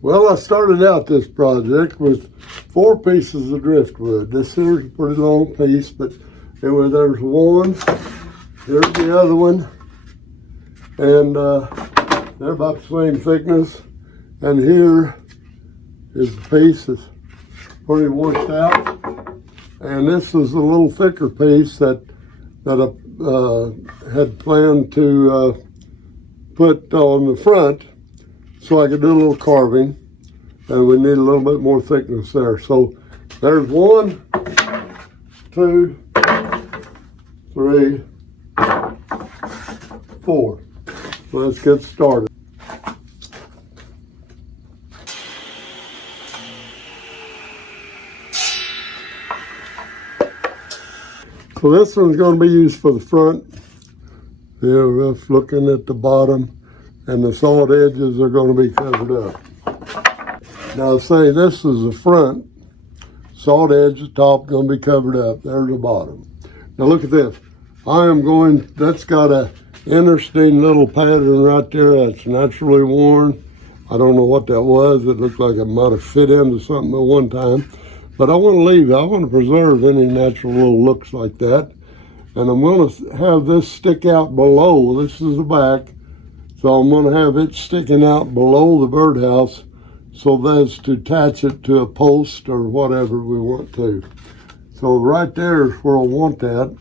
Well, I started out this project with 4 pieces of driftwood. This here's a pretty long piece, but anyway, there's one. Here's the other one. And they're about the same thickness. And here is the piece that's pretty washed out. And this is a little thicker piece that I had planned to put on the front so I could do a little carving, and we need a little bit more thickness there. So there's 1, 2, 3, 4. Let's get started. So this one's going to be used for the front. Rough looking at the bottom, and the solid edges are going to be covered up. Now say this is the front, solid edge, the top going to be covered up. There's the bottom. Now look at this. That's got a interesting little pattern right there that's naturally worn. I don't know what that was. It looked like it might have fit into something at one time. But I want to leave it. I want to preserve any natural little looks like that. And I'm going to have this stick out below. This is the back. So I'm going to have it sticking out below the birdhouse so that's to attach it to a post or whatever we want to. So right there is where I want that.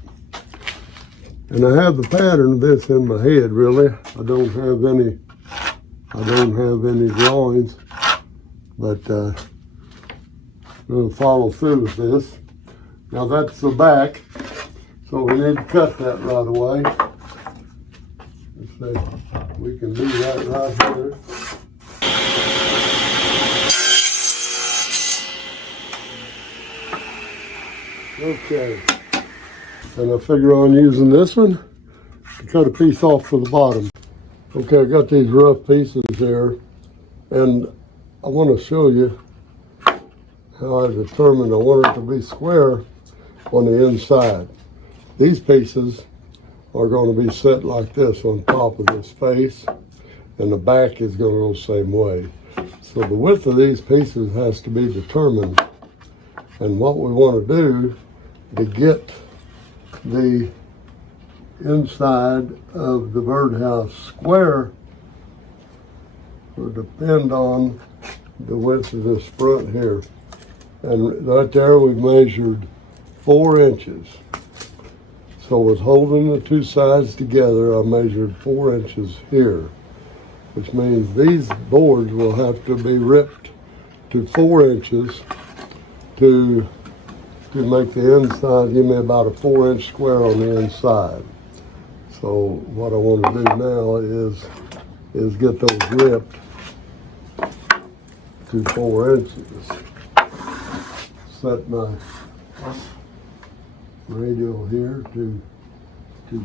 And I have the pattern of this in my head, really. I don't have any drawings, but I'm going to follow through with this. Now that's the back. So we need to cut that right away. Let's see, we can do that right here. Okay, and I figure on using this one to cut a piece off for the bottom. Okay, I got these rough pieces here, and I want to show you how I determined I want it to be square on the inside. These pieces are going to be set like this on top of this face, and the back is going to go the same way. So the width of these pieces has to be determined. And what we want to do to get the inside of the birdhouse square will depend on the width of this front here. And right there we've measured 4 inches. So with holding the 2 sides together, I measured 4 inches here, which means these boards will have to be ripped to 4 inches to make the inside, give me about a 4-inch square on the inside. So what I want to do now is get those ripped to 4 inches. Set my radial here to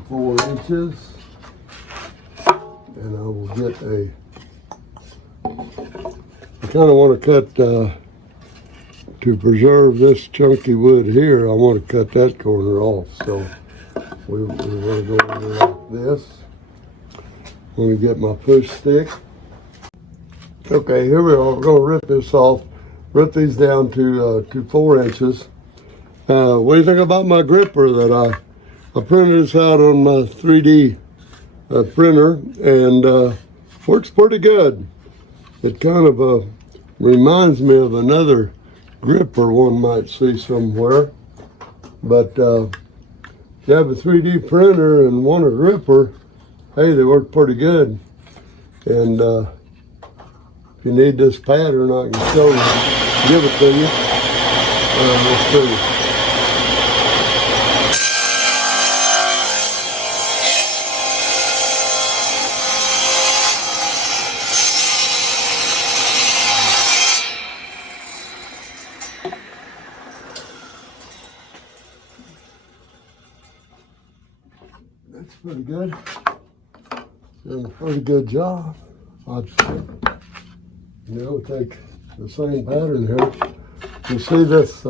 4 inches, and I will get I kind of want to cut to preserve this chunky wood here. I want to cut that corner off, so we want to go over like this. I'm going to get my push stick. Okay, here we are. We're going to rip this off, rip these down to 4 inches. What do you think about my gripper that I printed this out on my 3D printer, and works pretty good. It kind of reminds me of another gripper one might see somewhere. But if you have a 3D printer and want a gripper, hey, they work pretty good. And if you need this pattern, I can show you, give it to you. Let's see. That's pretty good. Doing a pretty good job, I'd say. You know, take the same pattern here. You see this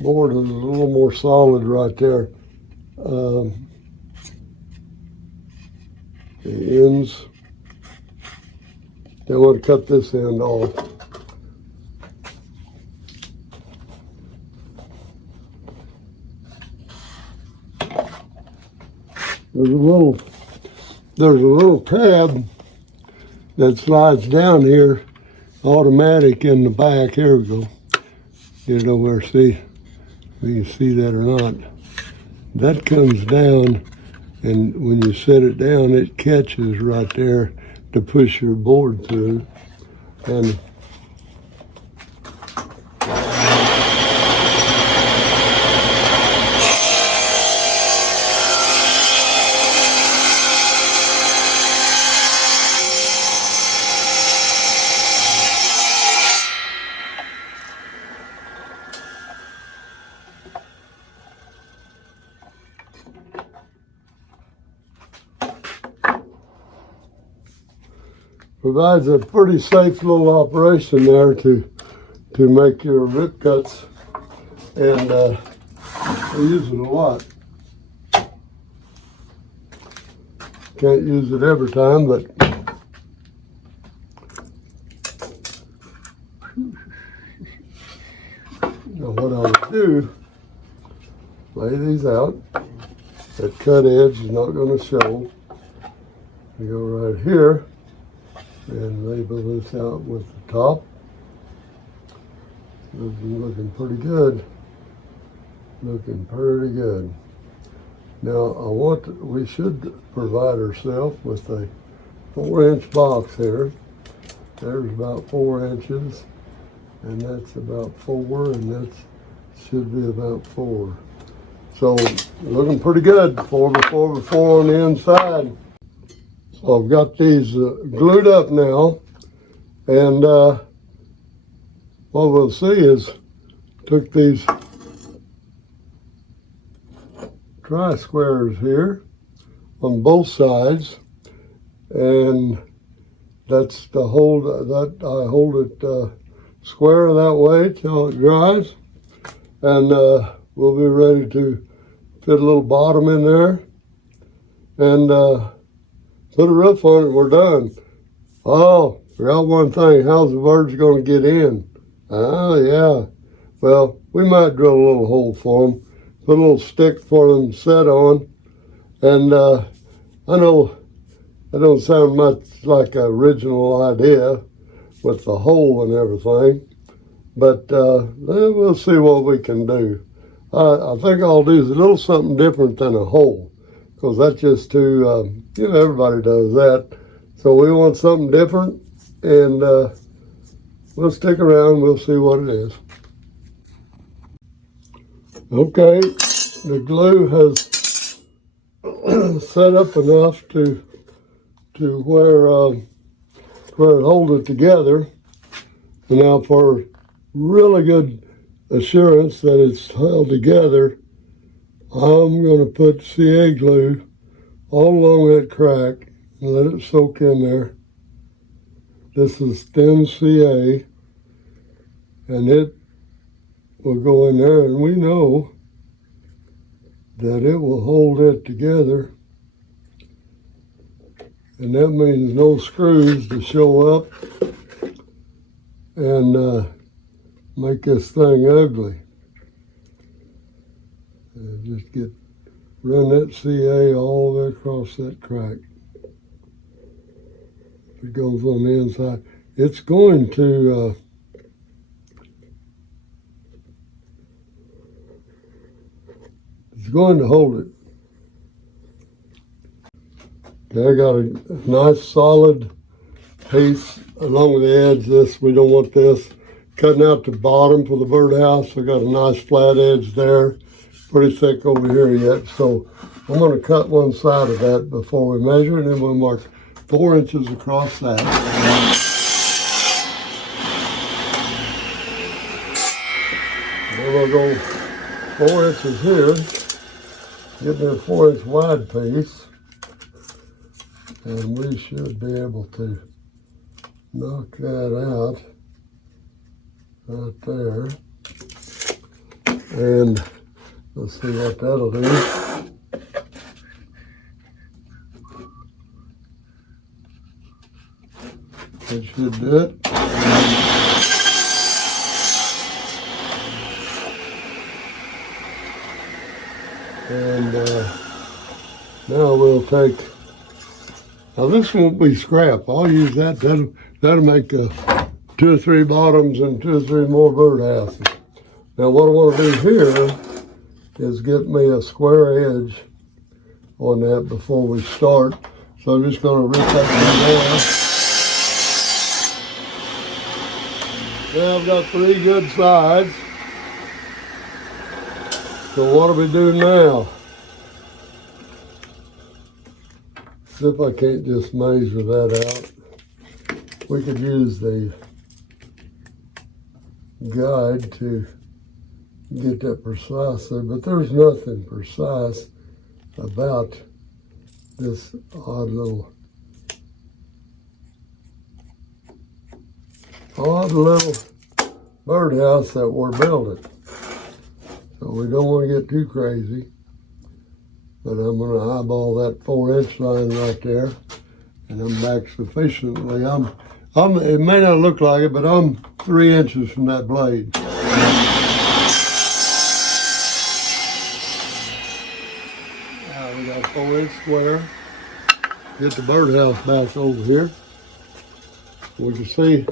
board is a little more solid right there. The ends Then we'll cut this end off. There's a little tab that slides down here, automatic in the back. Here we go. Get it over there, see if you can see that or not. That comes down, and when you set it down, it catches right there to push your board through. And provides a pretty safe little operation there to make your rip cuts, and we use it a lot. Can't use it every time, but now what I would do, lay these out. That cut edge is not going to show. You go right here and label this out with the top. Looking pretty good. Looking pretty good. Now we should provide ourselves with a 4-inch box here. There's about 4 inches, and that's about 4, and that should be about 4. So looking pretty good. 4x4x4 on the inside. So I've got these glued up now, and what we'll see is took these tri-squares here on both sides, and that's to hold that. I hold it square that way till it dries, and we'll be ready to fit a little bottom in there and put a roof on it. We're done. Oh, forgot one thing. How's the birds going to get in? Oh, yeah. Well, we might drill a little hole for them, put a little stick for them to sit on. And I know that don't sound much like an original idea with the hole and everything, but we'll see what we can do. I think I'll do a little something different than a hole, because that's just too, everybody does that. So we want something different, and we'll stick around, we'll see what it is. Okay, the glue has set up enough to where it holds it together. And now for really good assurance that it's held together, I'm going to put CA glue all along that crack and let it soak in there. This is thin CA, and it will go in there, and we know that it will hold it together, and that means no screws to show up and make this thing ugly. Just run that CA all the way across that crack. It goes on the inside. It's going to hold it. Okay, I got a nice solid piece along the edge. We don't want this cutting out the bottom for the birdhouse. I got a nice flat edge there, pretty thick over here yet. So I'm going to cut one side of that before we measure, and then we'll mark 4 inches across that. Then we'll go 4 inches here, get me a 4-inch wide piece, and we should be able to knock that out right there. And let's see what that'll do. That should do it. And now we'll take, now this won't be scrap. I'll use that. That'll make 2 or 3 bottoms and 2 or 3 more birdhouses. Now what I want to do here is get me a square edge on that before we start. So I'm just going to rip that thing down. Now I've got 3 good sides. So what do we do now? See if I can't just measure that out. We could use the guide to get that precisely, but there's nothing precise about this odd little birdhouse that we're building. So we don't want to get too crazy, but I'm going to eyeball that 4-inch line right there, and I'm back sufficiently. It may not look like it, but I'm 3 inches from that blade. Now we got a 4-inch square. Get the birdhouse back over here. We can see,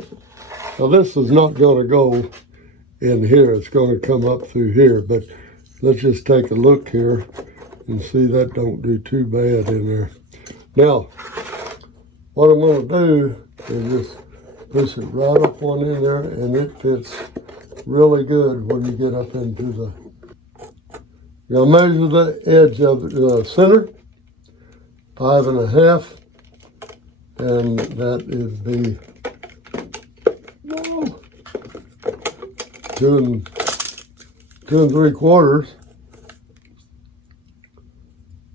now this is not going to go in here. It's going to come up through here, but let's just take a look here and see that don't do too bad in there. Now, what I'm going to do is just push it right up on in there, and it fits really good when you get up into the, you're going to measure the edge of the center, 5.5, and that is the 2 3/4,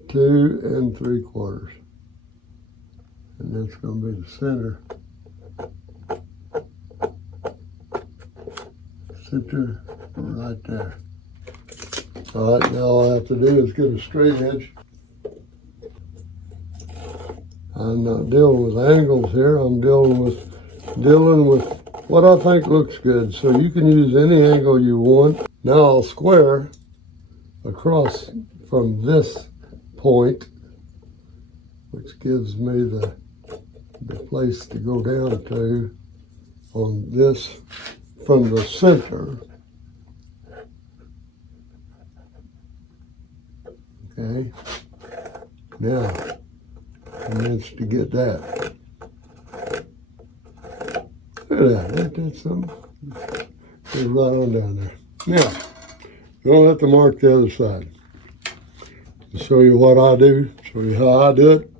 2 3/4, and that's going to be the center. Center right there. All right, now all I have to do is get a straight edge. I'm not dealing with angles here. I'm dealing with what I think looks good. So you can use any angle you want. Now I'll square across from this point, which gives me the place to go down to on this from the center. Okay. Now, I managed to get that. Look at that. That's something. It's right on down there. Now, you don't have to mark the other side. To show you what I do, show you how I do it.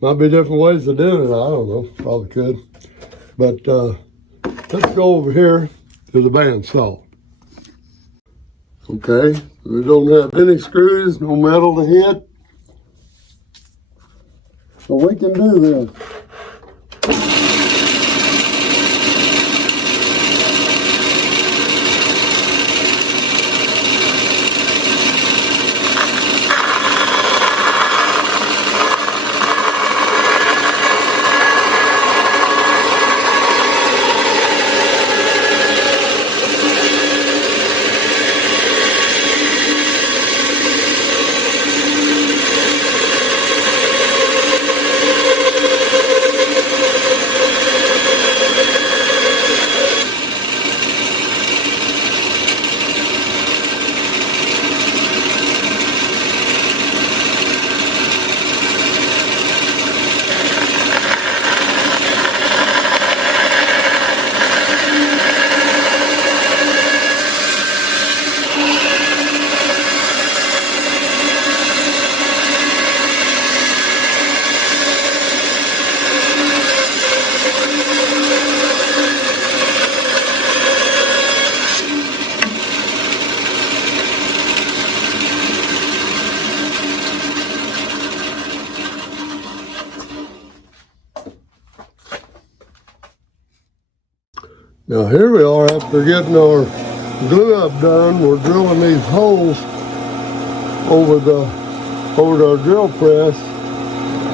Might be different ways of doing it. I don't know. Probably could. But let's go over here to the bandsaw. Okay. We don't have any screws, no metal to hit. So we can do this. Now here we are after getting our glue up done. We're drilling these holes over our drill press.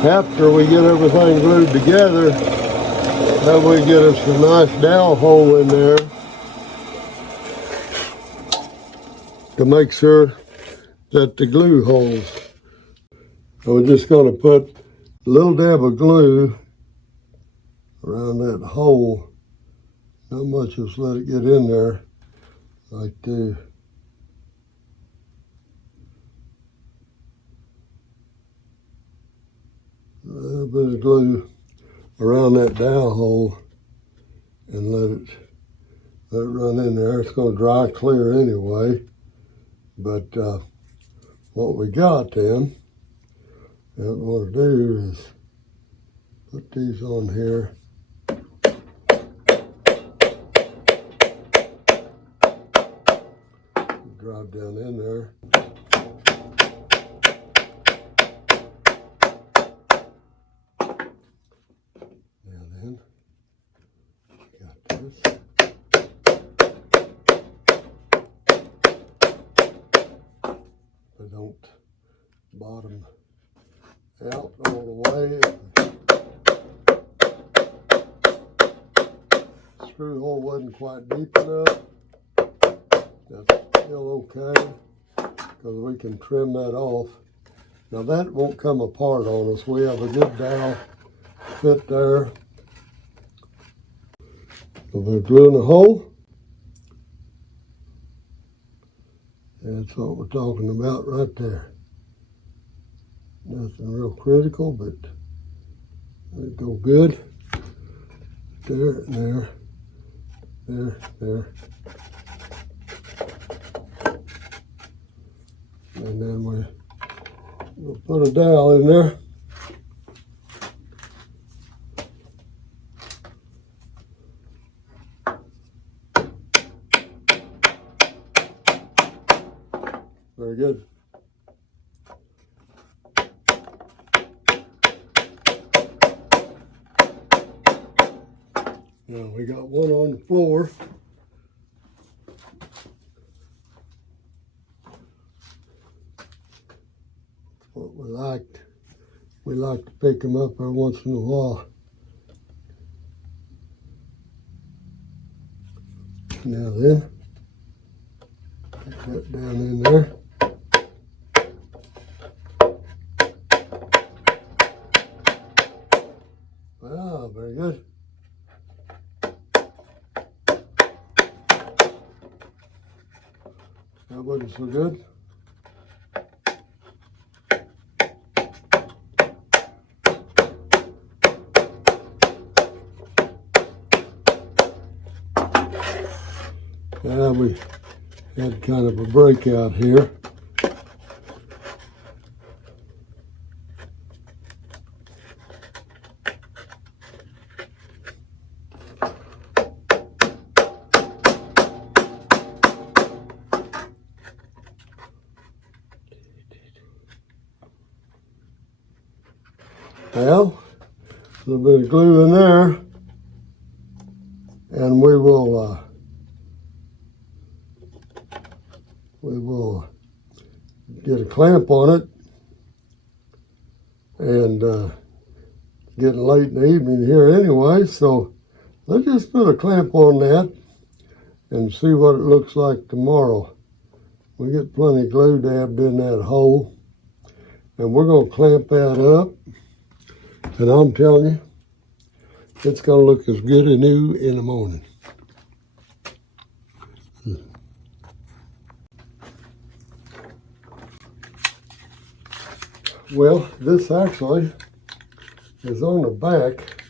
After we get everything glued together, That way get us a nice dowel hole in there to make sure that the glue holds. So we're just going to put a little dab of glue around that hole. Not much, just let it get in there like this. A little bit of glue around that dowel hole and let it run in there. It's going to dry clear anyway. But what we got then, what we want to do is put these on here. Drive down in there. Now then, got this. But don't bottom out all the way. Screw hole wasn't quite deep enough. That's still okay, because we can trim that off. Now that won't come apart on us. We have a good dowel fit there. So we're gluing a hole. That's what we're talking about right there. Nothing real critical, but it'll go good. There, there, there, there. And then we'll put a dowel in there. Very good. Now we got one on the floor. What we liked. We like to pick them up every once in a while. Now then, put that down in there. Wow, very good. That wasn't so good. Yeah, we had kind of a breakout here. Well, a little bit of glue in there, and we will get a clamp on it. And getting late in the evening here anyway, so let's just put a clamp on that and see what it looks like tomorrow. We get plenty of glue dabbed in that hole, and we're going to clamp that up. And I'm telling you, it's going to look as good as new in the morning. Well, this actually is on the back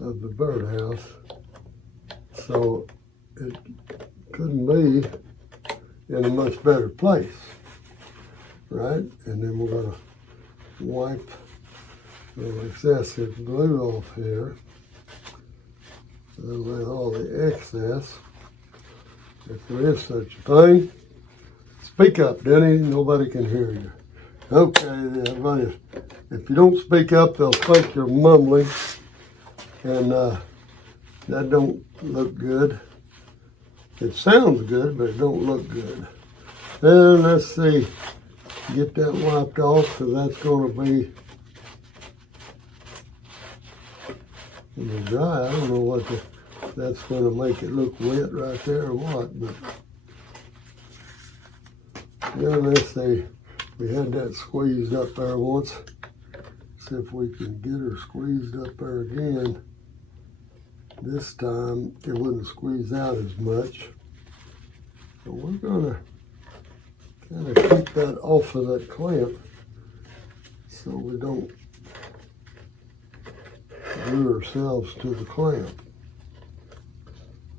of the birdhouse, so it couldn't be in a much better place, right? And then we're going to wipe the excessive glue off here. And let all the excess, if there is such a thing. Speak up, Denny, nobody can hear you. Okay, everybody, if you don't speak up, they'll think you're mumbling, and that don't look good. It sounds good, but it don't look good. And let's see, get that wiped off, because that's going to be it'll dry. I don't know what that's going to make it look wet right there or what, but yeah, unless we had that squeezed up there once. See if we can get her squeezed up there again. This time it wouldn't squeeze out as much. So we're gonna kind of keep that off of that clamp so we don't glue ourselves to the clamp.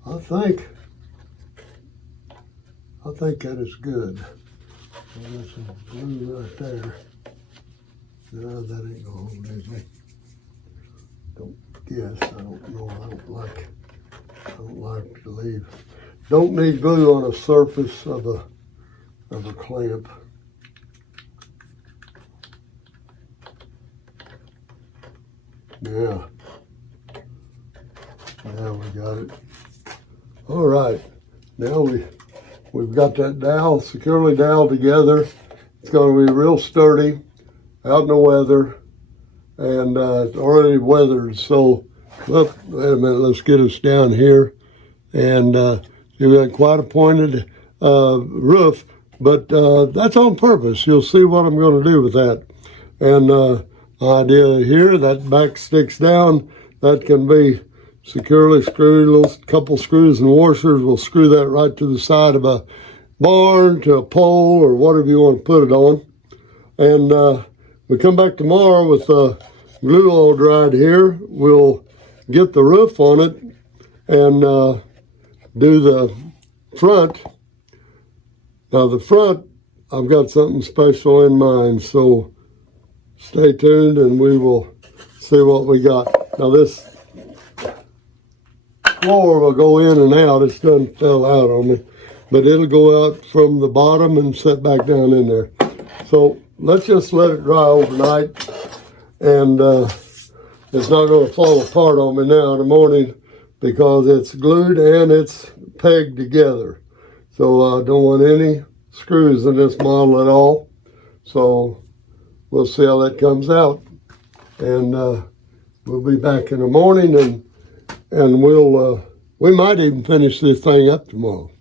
I think that is good. There's some glue right there. No, that ain't gonna hold anything. I don't know. I don't like to leave. Don't need glue on a surface of a clamp. Yeah. Now we got it. All right. Now we've got that dowel securely doweled together. It's going to be real sturdy out in the weather, and it's already weathered. So, look, wait a minute. Let's get us down here, and you've got quite a pointed roof, but that's on purpose. You'll see what I'm going to do with that. And idea here, that back sticks down. That can be securely screwed. A little couple screws and washers will screw that right to the side of a barn, to a pole, or whatever you want to put it on. And we come back tomorrow with glue all dried here. We'll get the roof on it and do the front. Now the front, I've got something special in mind, so stay tuned and we will see what we got. Now this floor will go in and out. It's done fell out on me, but it'll go out from the bottom and set back down in there. So let's just let it dry overnight, and it's not going to fall apart on me now in the morning because it's glued and it's pegged together. So I don't want any screws in this model at all. So we'll see how that comes out, and we'll be back in the morning, and we might even finish this thing up tomorrow.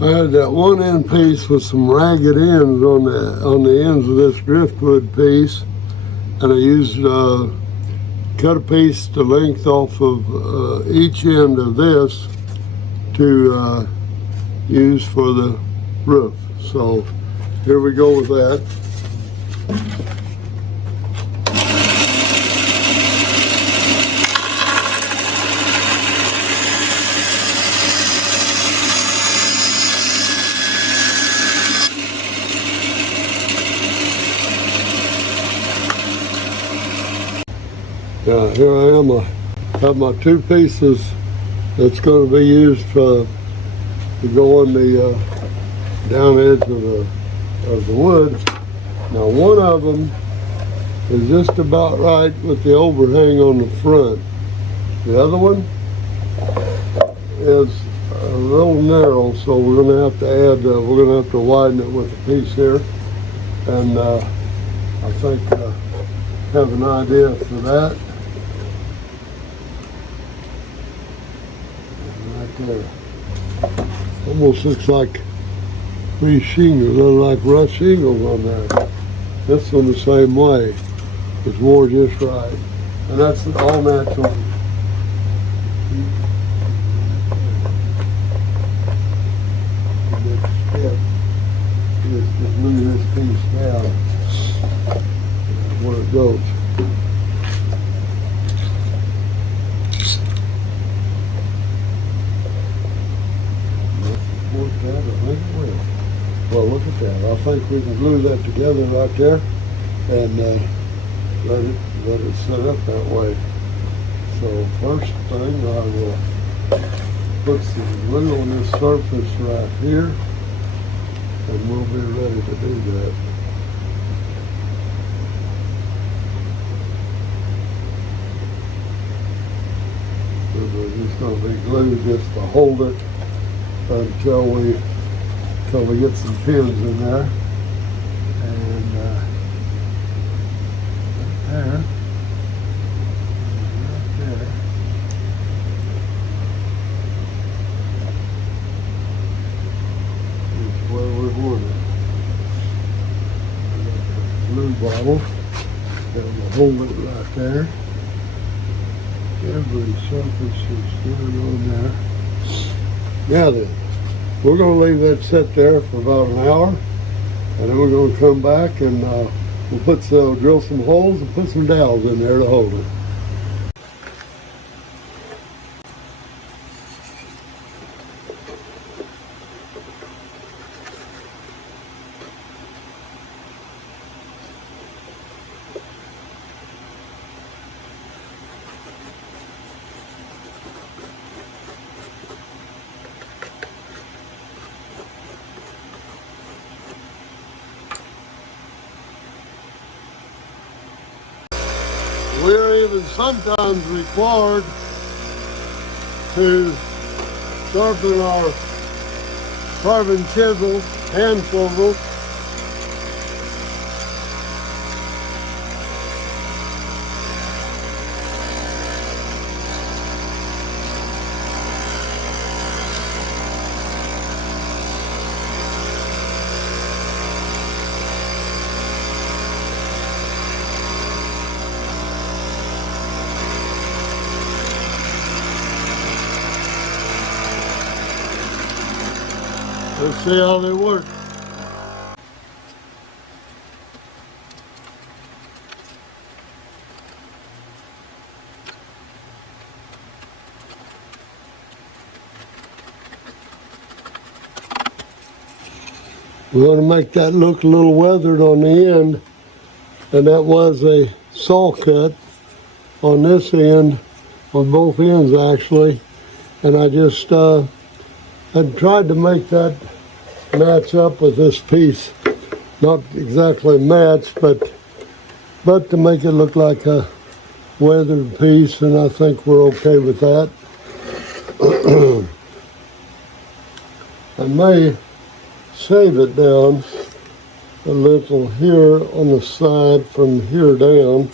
I had that one end piece with some ragged ends on the ends of this driftwood piece, and I used cut a piece to length off of each end of this to use for the roof. So here we go with that. Yeah, here I am. I have my two pieces that's going to be used to go on the down edge of the wood. Now one of them is just about right with the overhang on the front. The other one is a little narrow, so we're going to have to add, we're going to have to widen it with a piece here. And I think I have an idea for that. There. Almost looks like three shingles, like rough shingles on there. This one the same way. It's wore just right. And that's all natural. The next step is to glue this piece down where it goes. Well, look at that. I think we can glue that together right there and let it set up that way. So first thing, I will put some glue on this surface right here, and we'll be ready to do that. We're just going to be glued just to hold it until we get some pins in there, and right there, bottle. And we'll hold it right there. Every surface is down on there. Now then, we're going to leave that sit there for about an hour, and then we're going to come back and we'll drill some holes and put some dowels in there to hold it. We're even sometimes required to sharpen our carbon chisel, hand swivel, let's see how they work. We want to make that look a little weathered on the end, and that was a saw cut on this end, on both ends actually, and I just had tried to make that match up with this piece. Not exactly match, but to make it look like a weathered piece, and I think we're okay with that. I may shave it down a little here on the side from here down.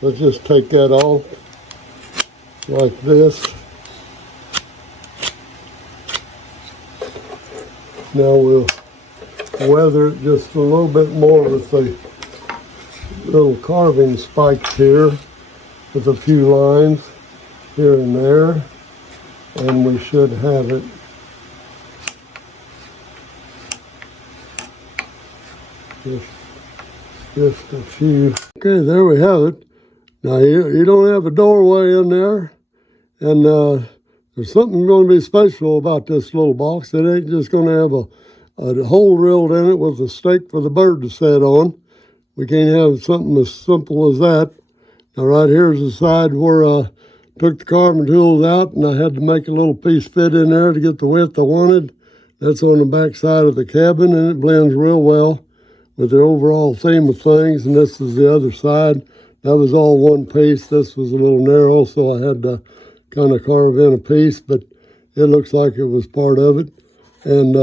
Let's just take that off like this. Now we'll weather it just a little bit more with the little carving spikes here, with a few lines here and there, and we should have it. Just a few. Okay, there we have it. Now you don't have a doorway in there, and there's something going to be special about this little box. It ain't just going to have a hole drilled in it with a stake for the bird to sit on. We can't have something as simple as that. Now right here's the side where I took the carving tools out, and I had to make a little piece fit in there to get the width I wanted. That's on the back side of the cabin, and it blends real well with the overall theme of things. And this is the other side. That was all one piece. This was a little narrow, so I had to kind of carve in a piece, but it looks like it was part of it, and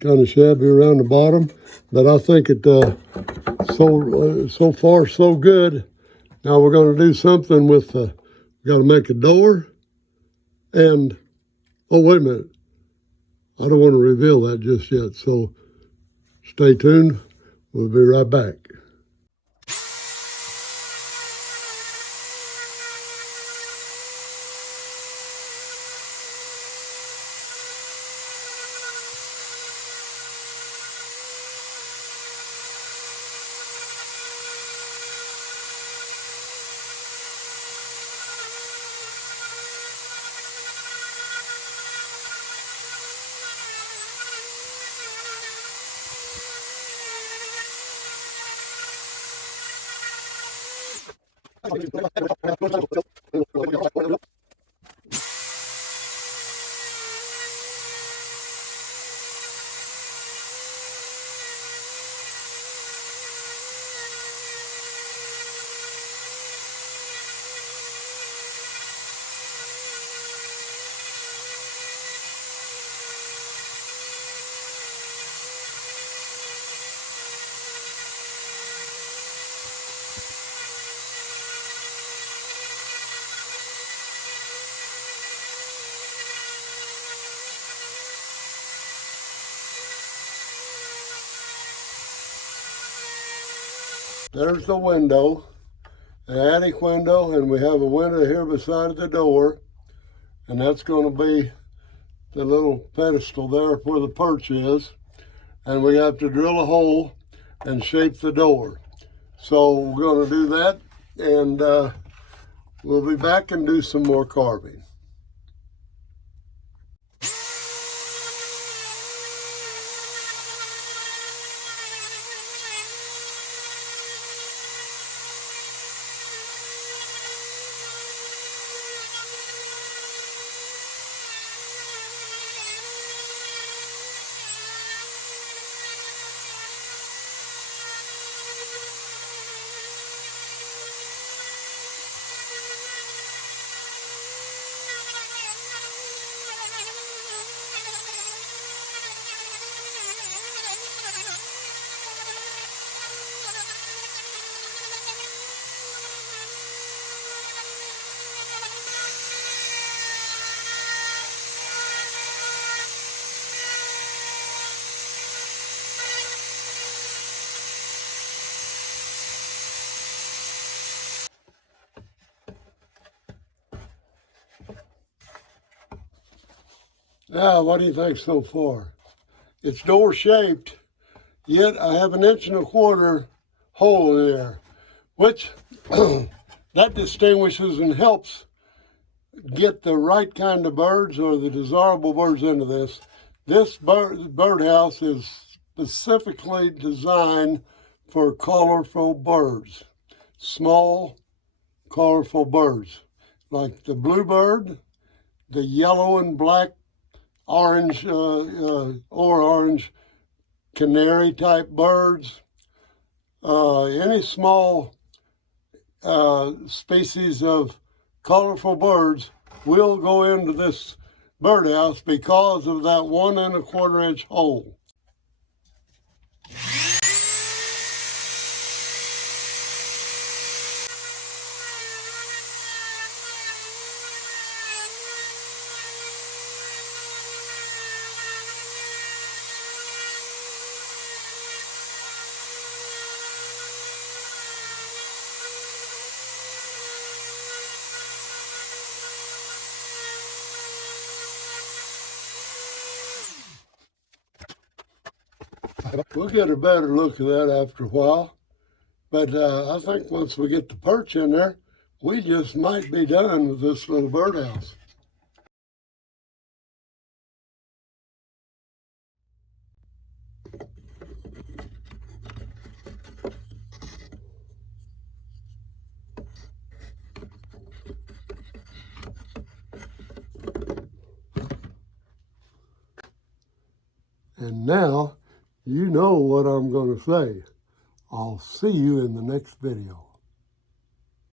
kind of shabby around the bottom. But I think it so far so good. Now we're going to do something with we got to make a door, and oh wait a minute, I don't want to reveal that just yet, so stay tuned. We'll be right back. There's the window, the attic window, and we have a window here beside the door. And that's going to be the little pedestal there where the perch is. And we have to drill a hole and shape the door. So we're going to do that, and we'll be back and do some more carving. Now, what do you think so far? It's door shaped, yet I have an 1.25 inch hole in there, which that distinguishes and helps get the right kind of birds or the desirable birds into this. This birdhouse is specifically designed for colorful birds, small, colorful birds, like the bluebird, the yellow and black, orange or orange canary type birds, any small species of colorful birds will go into this birdhouse because of that 1.25 inch hole. We'll get a better look at that after a while, but I think once we get the perch in there, we just might be done with this little birdhouse. And now, you know what I'm going to say. I'll see you in the next video.